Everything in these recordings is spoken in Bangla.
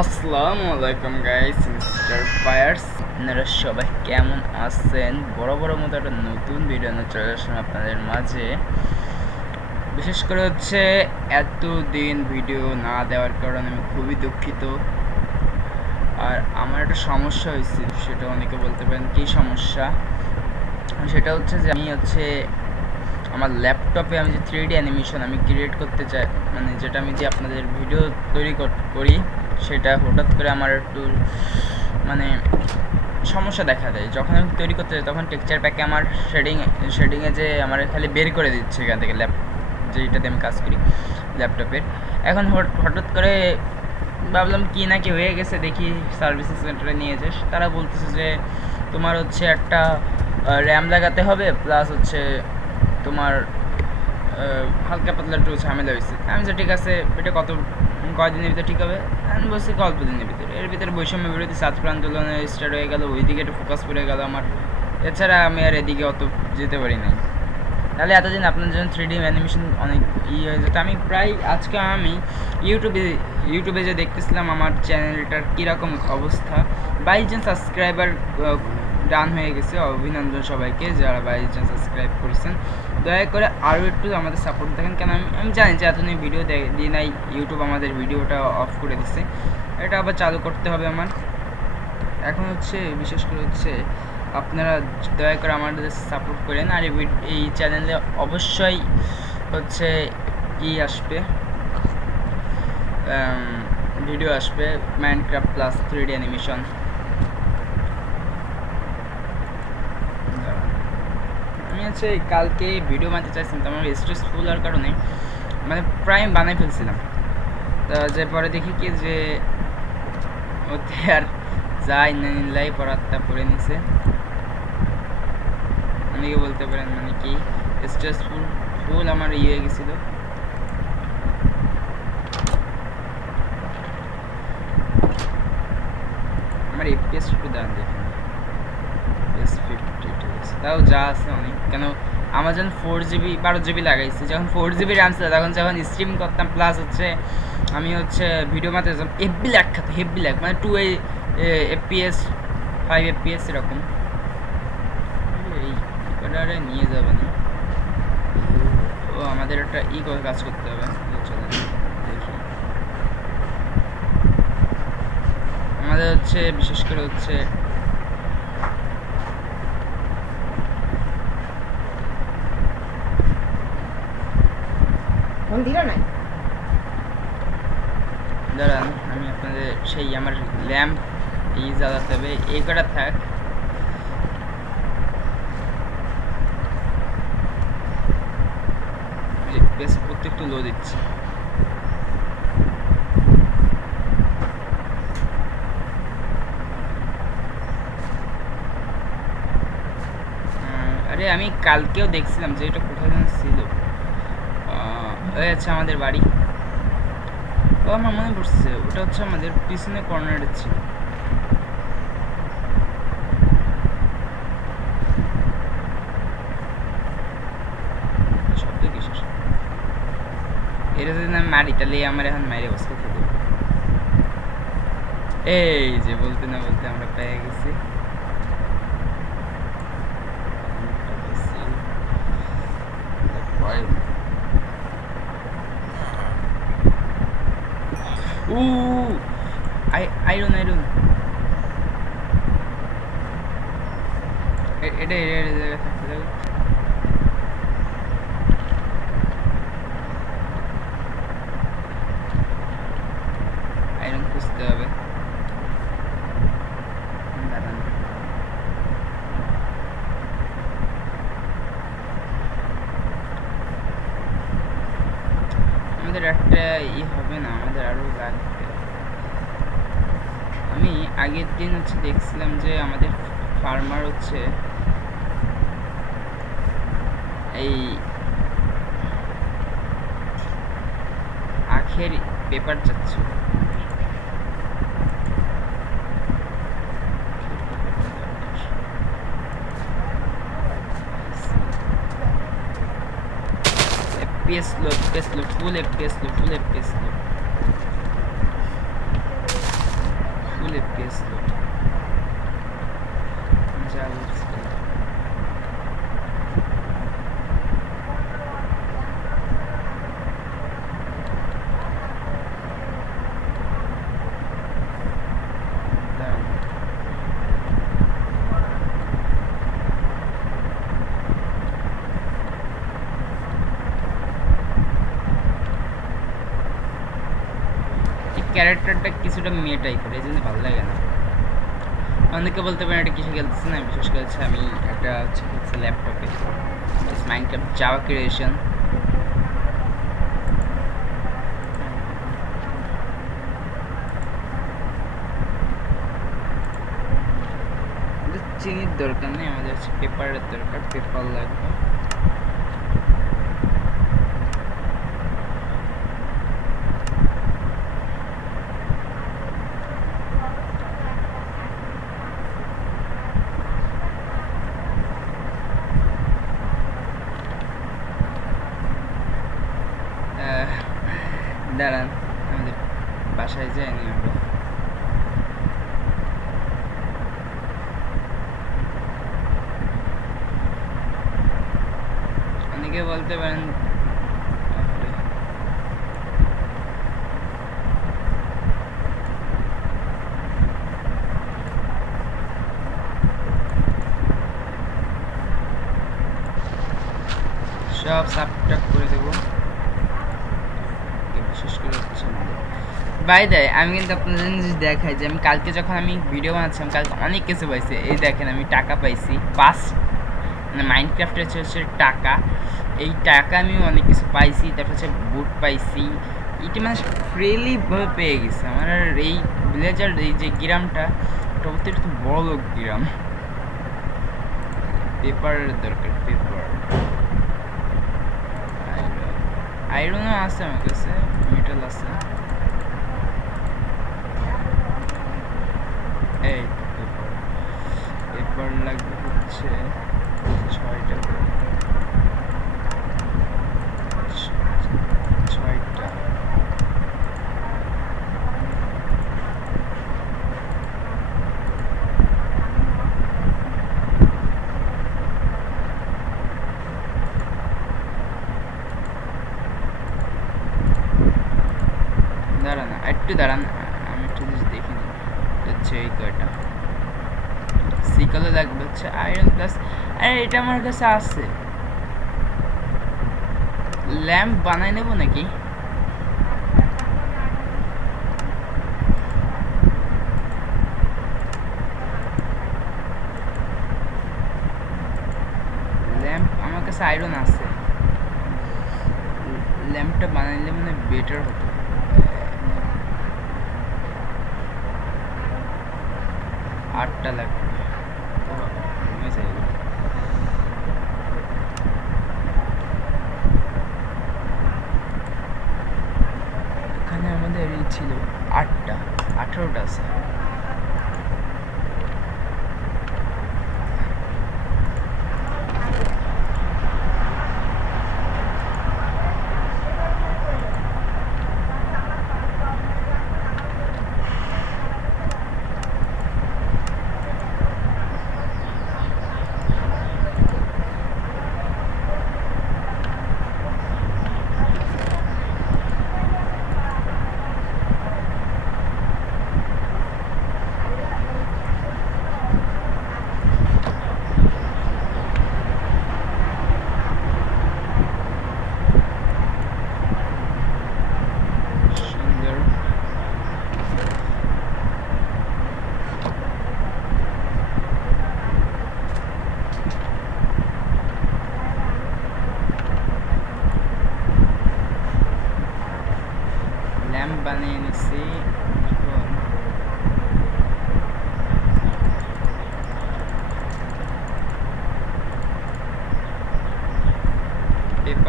আসসালামু আলাইকুম গাইস মিস্টার ফায়ার্স আপনারা সবাই কেমন আছেন? বড় বড় মতো একটা নতুন ভিডিও নিয়ে চলে আসলাম আপনাদের মাঝে। বিশেষ করে হচ্ছে এতদিন ভিডিও না দেওয়ার কারণে আমি খুবই দুঃখিত। আর আমার একটা সমস্যা হয়েছে, সেটা অনেকে বলতে পারেন, কী সমস্যা? সেটা হচ্ছে যে আমি হচ্ছে আমার ল্যাপটপে আমি যে থ্রি ডি অ্যানিমেশন আমি ক্রিয়েট করতে চাই মানে যেটা আমি যে আপনাদের ভিডিও তৈরি কর- করি সেটা হঠাৎ করে আমার একটু মানে সমস্যা দেখা দেয়। যখন আমি তৈরি করতে যাই, তখন টেক্সচার প্যাকে আমার শেডিং শেডিংয়ে যে আমার খালি বের করে দিচ্ছে এখান থেকে ল্যাপ যেইটাতে আমি কাজ করি ল্যাপটপের এখন হঠাৎ করে ভাবলাম কি না কি হয়ে গেছে, দেখি সার্ভিসেস সেন্টারে নিয়ে যাস। তারা বলতেছে যে তোমার হচ্ছে একটা র্যাম লাগাতে হবে প্লাস হচ্ছে তোমার হালকা পাতলা একটু ঝামেলা হয়েছে আমি যে ঠিক আছে, এটা কত, কয়দিনের ভিতরে ঠিক হবে? আমি বলছি অল্প দিনের ভিতরে। এর ভিতরে বৈষম্য বিরোধী ছাত্র আন্দোলনে স্টার্ট হয়ে গেল, ওইদিকে একটু ফোকাস পড়ে গেল আমার। এছাড়া আমি আর এদিকে অত যেতে পারি নাই। তাহলে এতদিন আপনার জন্য থ্রি ডি অ্যানিমেশন অনেক ই হয়ে যেত। আমি প্রায় আজকে আমি ইউটিউবে ইউটিউবে যে দেখতেছিলাম আমার চ্যানেলটার কীরকম অবস্থা, বাইশ জন সাবস্ক্রাইবার ডান হয়ে গেছে। অভিনন্দন সবাইকে যারা বাইশ জন সাবস্ক্রাইব করেছেন। দয়া করে আরও একটু আমাদের সাপোর্ট দেখেন। কেন, আমি আমি জানি যে এতদিন ভিডিও দিয়ে নাই ইউটিউব আমাদের ভিডিওটা অফ করে দিচ্ছে এটা আবার চালু করতে হবে আমার। এখন হচ্ছে, বিশেষ করে হচ্ছে, আপনারা দয়া করে আমাদের সাপোর্ট করেন। আর এই চ্যানেলে অবশ্যই হচ্ছে ই আসবে। ভিডিও আসবে Minecraft plus three D animation আমি হচ্ছে, কালকে ভিডিও বানাতে চাইছিলাম, তো আমার স্ট্রেসফুল হওয়ার কারণে মানে প্রায় বানাই ফেলছিলাম। তা যে পরে দেখি কি যে, ওতে আর যাই না নিলাই পড়ারটা পড়ে নিছে। অনেকে বলতে পারেন মানে কি স্ট্রেসফুল ফুল আমার ইয়ে হয়ে গেছিল আমার এফপিএস একটু দাম দেখুন এস ফিফটি তাও যা আছে অনেক। কেন আমাজন ফোর জিবি বারো জিবি লাগাইছি। যখন ফোর জিবি র্যাম ছিল, তখন যখন স্ট্রিম করতাম প্লাস হচ্ছে আমি হচ্ছে ভিডিও মাতে যেতাম এফবি ল্যাক খাতো হেভি ল্যাক মানে টু এফপিএস ফাইভ এফপিএস এরকম। এই নিয়ে যাবে না? ও, আমাদের একটা ই করে কাজ করতে হবে। দেখি। আমাদের হচ্ছে, বিশেষ করে হচ্ছে ফোন দিল নাই? দাঁড়ান আমি আপনাদের সেই আমার ল্যাম্প, এই জ্বালাতে হবে, এই কটা থাক। প্রত্যেকটু লো দিচ্ছি। আরে আমি কালকেও দেখছিলাম যে এটা কোথায় ছিল। ওই আছে আমাদের বাড়ি। ও আমার মনে পড়ছে, ওটা হচ্ছে আমাদের পিছনে কর্নারে ছিল। এটা যদি আমি মারি, তাহলে আমার এখন মাইরে অবস্থা খেতে এই যে বলতে না বলতে আমরা পেয়ে গেছি। Ooh, ই হবে না, আমাদের আরও লাগবে আমি আগের দিন হচ্ছে দেখছিলাম যে আমাদের ফার্মার হচ্ছে এই আখের পেপার যাচ্ছে Peslop, peslop, fule, peslop, fule, peslop. Fule, peslop. কিছুটা মেয়ে টাইপের এই জন্য ভালো লাগে না। অনেকে বলতে পারেন এটা কিছু খেলতেছে না, বিশেষ করে হচ্ছে আমি একটা হচ্ছে খেলছি ল্যাপটপে মাইনক্রাফট জাভা ক্রিয়েশন চিনির দরকার নেই, আমাদের হচ্ছে পেপারের দরকার পেপার লাগবে আহ, দাঁড়ান আমাদের বাসায় যাইনি আমরা অনেকে বলতে পারেন। সব সাবটাক করে দেবো। বাই দেয় আমি কিন্তু আপনাদের জিনিস দেখাই যে আমি কালকে যখন আমি ভিডিও বানাচ্ছিলাম কালকে অনেক কিছু পাইছি। এই দেখেন আমি টাকা পাইছি। পাঁচ মানে মাইনক্রাফ্টের হচ্ছে টাকা। এই টাকা আমি অনেক কিছু পাইছি, তারপর হচ্ছে বুট পাইছি। এটা মানে ফ্রিলি ভাবে পেয়ে গেছে। আমার এই ভিলেজার এই যে গ্রামটা বলতে একটু বড় লোক গ্রাম। পেপার দরকার, পেপার। আয়রনও আছে আমার কাছে মেটাল আছে। এই পেপার। পেপার লাগবে হচ্ছে ছয়টা করে। ছ- ছয়টা দাঁড়ান একটু দাঁড়ান, আমি একটু জিনিস দেখি হচ্ছে এই কয়টা? সিকলে লাগবে, হচ্ছে আয়রন প্লাস আরে, এটা আমার কাছে আছে। ল্যাম্প বানাই নেব নাকি? ল্যাম্প আমার কাছে আয়রন আছে। ল্যাম্পটা বানাইলে মানে বেটার হতো। আটটা লাগবে। এখানে আমাদের এই ছিল আটটা আঠারোটা আছে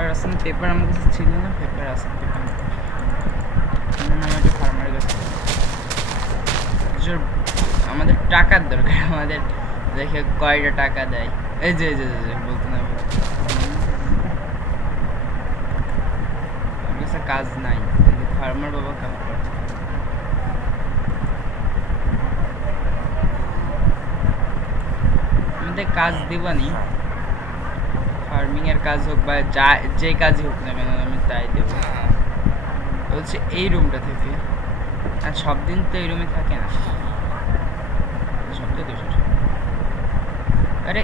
পেপার আছে না পেপার আমার কাছে ছিল না। পেপার আছে পেপার আমাদের আমাদের টাকার দরকার, আমাদের দেখে কয়টা টাকা দেয়। এই যে যে যে, বলতে না কাজ নাই ফার্মার বাবা কাজ করছে আমাদের কাজ দিবানি। ফার্মিং এর কাজ হোক বা যা যে কাজই হোক না কেন আমি তাই দেবো। বলছে এই রুমটা থেকে আর সব দিন তো এই রুমে থাকে না। সবটা তো। আরে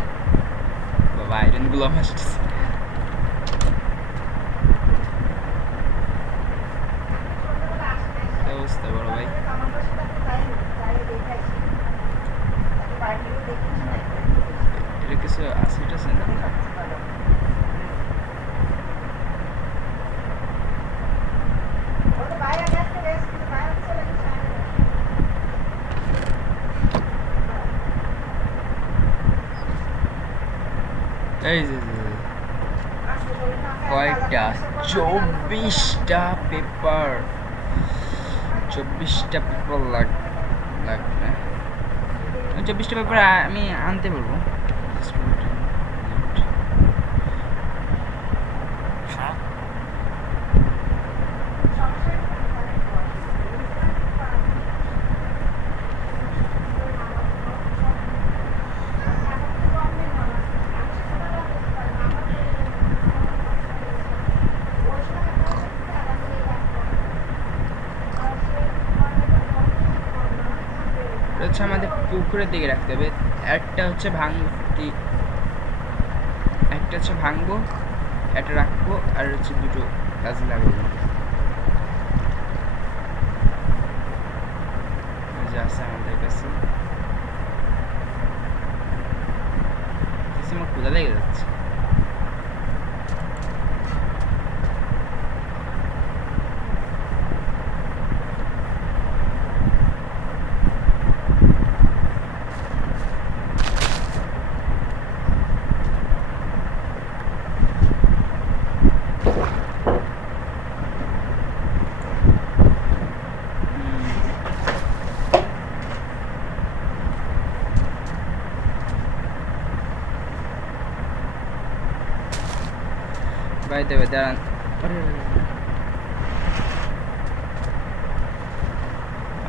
বাবা আইরনগুলো আমার আসতেছে। কি অবস্থা বড় ভাই এটা কিছু আছে এটা আছে না এই যে। কয়টা? চব্বিশটা পেপার। চব্বিশটা পেপার লাগ লাগবে। চব্বিশটা পেপার আমি আনতে পারব। হচ্ছে আমাদের পুকুরের দিকে রাখতে হবে। একটা হচ্ছে ভাঙতি একটা হচ্ছে ভাঙবো, একটা রাখব, আর হচ্ছে দুটো কাজে লাগাবো। যে আমাদের কাছে। ক্ষুধা লেগে যাচ্ছে? বাই দেবে দাঁড়ান।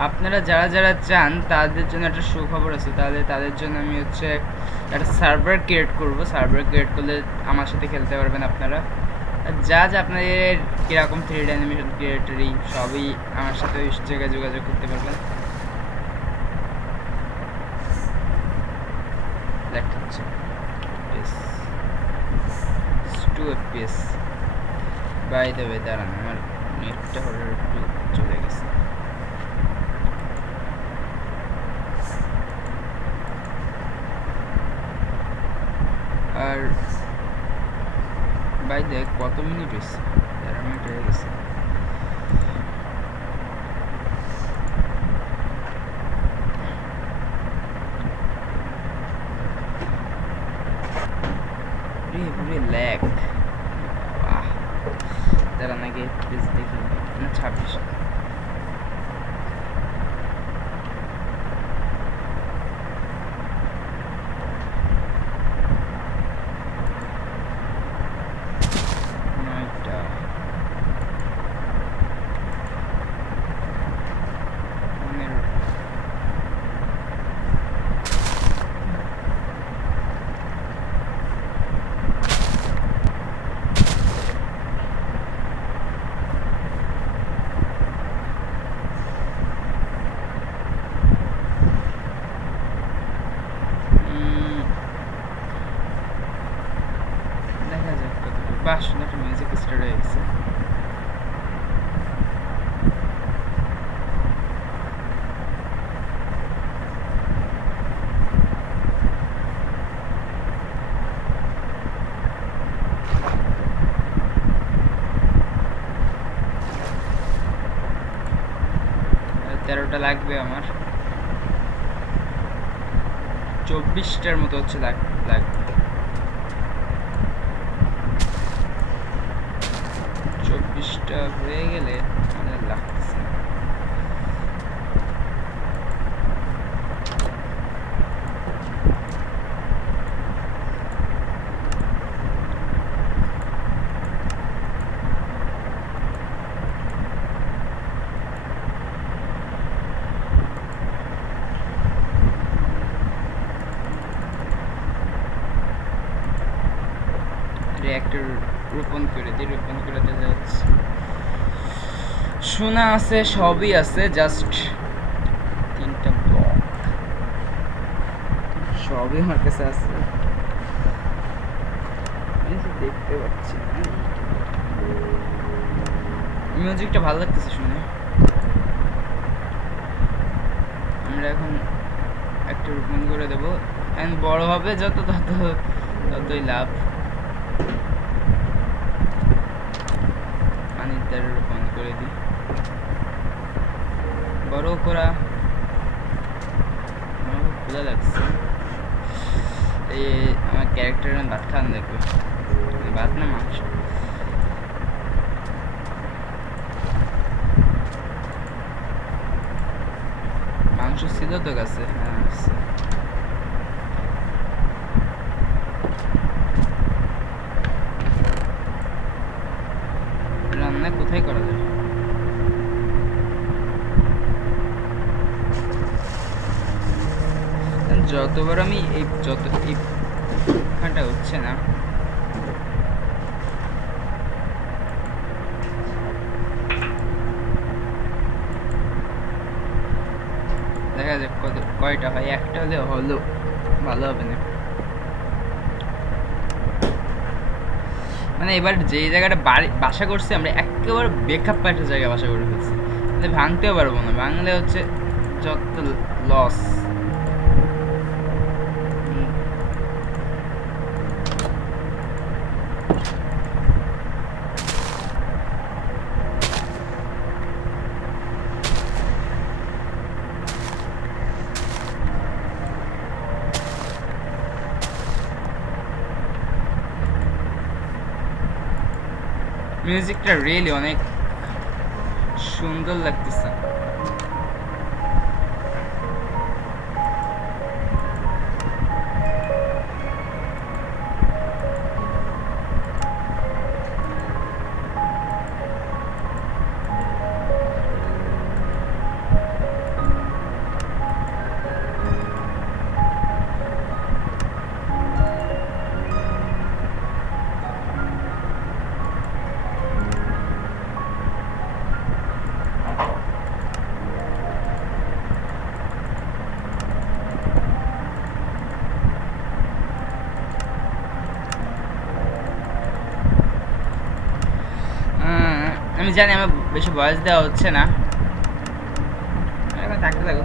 আপনারা যারা যারা চান, তাদের জন্য একটা সুখবর আছে। তাহলে তাদের জন্য আমি হচ্ছে একটা সার্ভার ক্রিয়েট করব। সার্ভার ক্রিয়েট করলে আমার সাথে খেলতে পারবেন আপনারা। যা যা আপনাদের কীরকম থ্রি ডি অ্যানিমেশন ক্রিয়েটারি সবই আমার সাথে ওই জায়গায় যোগাযোগ করতে পারবেন। দেখাচ্ছে। Two FPS by the way দাঁড়ান, আমার নেটটা হলো একটু চলে গেছে। আর বাই দ্য কত মিনিট হয়েছে? তেরো মিনিট হয়ে গেছে রে পুরে ল্যাগ বাহ দাঁড়ান আগে প্লিজ দেখি না ছাব্বিশ নয়টা পনেরো উম, দেখা যাক কতটুকু বাহ সুন্দর একটা মিউজিক স্টার্ট হয়ে গেছে আর তেরোটা লাগবে আমার। চব্বিশটার মতো হচ্ছে লাগ লাগবে। চব্বিশটা হয়ে গেলে আমাদের সোনা আছে, সবই আছে জাস্ট তিনটা ব্লক সবই আমার কাছে আছে। দেখতে পাচ্ছি মিউজিকটা ভালো লাগতেছে শুনে। আমরা এখন একটা রোপণ করে দেবো। এন্ড বড় হবে যত তত, ততই লাভ। পানির দ্বারা রোপণ করে দিই। বড় করা ক্ষুধা লাগছে এই, আমার ক্যারেক্টারের ভাত খান দেখবে ভাত না মাংস। মাংস ছিল তো কাছে? হ্যাঁ আছে। রান্না কোথায় করা যায় যতবার আমি এই যত এই খানটা হচ্ছে না, দেখা যাক কত, কয়টা হয়। একটা হলে হলো, ভালো হবে না। মানে এবার যে জায়গাটা বাড়ি, বাসা করছি, আমরা একেবারে বেকআপ একটা জায়গায় বাসা করে ফেলছি। মানে ভাঙতেও পারব না। ভাঙলে হচ্ছে যত লস মিউজিকটা রিয়েলি অনেক সুন্দর লাগতেছে। আমি জানি আমার বেশি বয়স দেওয়া হচ্ছে না। থাকতে থাকো।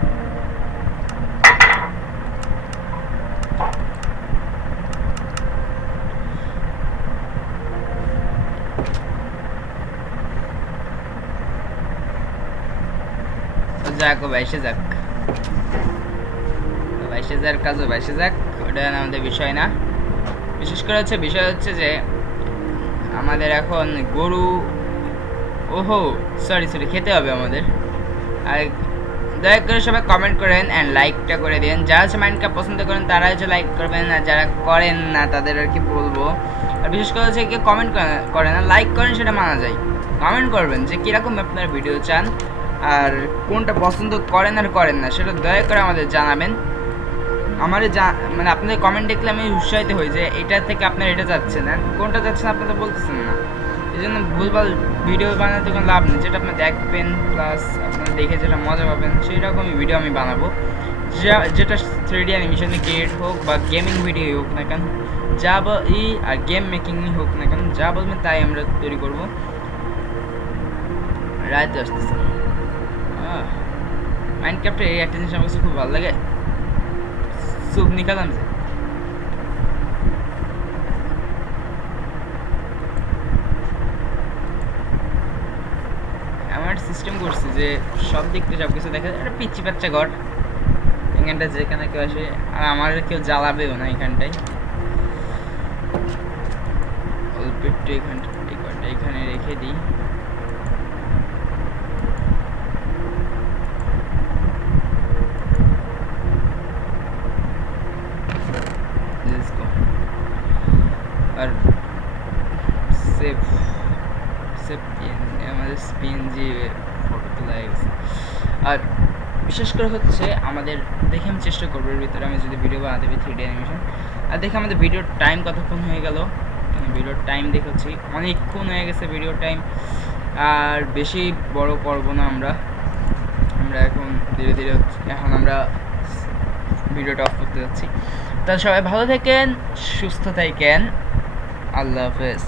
যাক যাক। কাজও যাক। ওটা আমাদের বিষয় না। বিশেষ করে হচ্ছে, বিষয় হচ্ছে যে আমাদের এখন গরু ওহো সরি সরি খেতে হবে আমাদের। আর দয়া করে সবাই কমেন্ট করেন অ্যান্ড লাইকটা করে দিন। যারা হচ্ছে মাইন্ডক্রাফট পছন্দ করেন তারা হচ্ছে লাইক করবেন। আর যারা করেন না, তাদের আর কি বলব। আর বিশেষ করে হচ্ছে কেউ কমেন্ট করে না লাইক করেন, সেটা মানা যায়। কমেন্ট করবেন যে কীরকম আপনার ভিডিও চান। আর কোনটা পছন্দ করেন আর করেন না, সেটা দয়া করে আমাদের জানাবেন। আমার যা মানে আপনাদের কমেন্ট দেখলে আমি উৎসাহিত হই যে এটা থেকে আপনারা এটা যাচ্ছেন আর কোনটা যাচ্ছেন আপনারা বলতেছেন না। এই জন্য ভুলভাল ভিডিও বানাতে কোনো লাভ নেই। যেটা আপনি দেখবেন প্লাস আপনারা দেখে যেটা মজা পাবেন সেই রকমই ভিডিও আমি বানাবো। যেটা থ্রি ডি অ্যানিমেশনে ক্রিয়েট হোক বা গেমিং ভিডিও হোক না কেন, যা বা ই আর গেম মেকিংই হোক না কেন, যা বলবেন তাই আমরা তৈরি করব। রাত আসতেছে। মাইন্ডক্রাফ্টের এই একটা আমার কাছে খুব ভালো লাগে। স্যুপ নিকালাম যে আমার সিস্টেম করছি যে সব দিক থেকে সব কিছু দেখা যায়। একটা পিচ্ছি পাচ্চা ঘর। এখানটা যেখানে কেউ আসে, আর আমার কেউ জ্বালাবেও না এখানটায়। এখানটা এখানে রেখে দিই Let's go. R save save আমাদের স্পিএনজি ফটো তোলা হয়ে গেছে আর বিশেষ করে হচ্ছে আমাদের দেখে আমি চেষ্টা করব এর ভিতরে আমি যদি ভিডিও বানাতে পারি থ্রি ডি অ্যানিমেশন আর দেখে আমাদের ভিডিওর টাইম কতক্ষণ হয়ে গেল? ভিডিওর টাইম দেখেছি অনেকক্ষণ হয়ে গেছে ভিডিও টাইম আর বেশি বড় করব না আমরা। আমরা এখন ধীরে ধীরে এখন আমরা ভিডিওটা অফ করতে যাচ্ছি। তা সবাই ভালো থাকেন, সুস্থ থাকেন। আল্লাহ হাফেজ।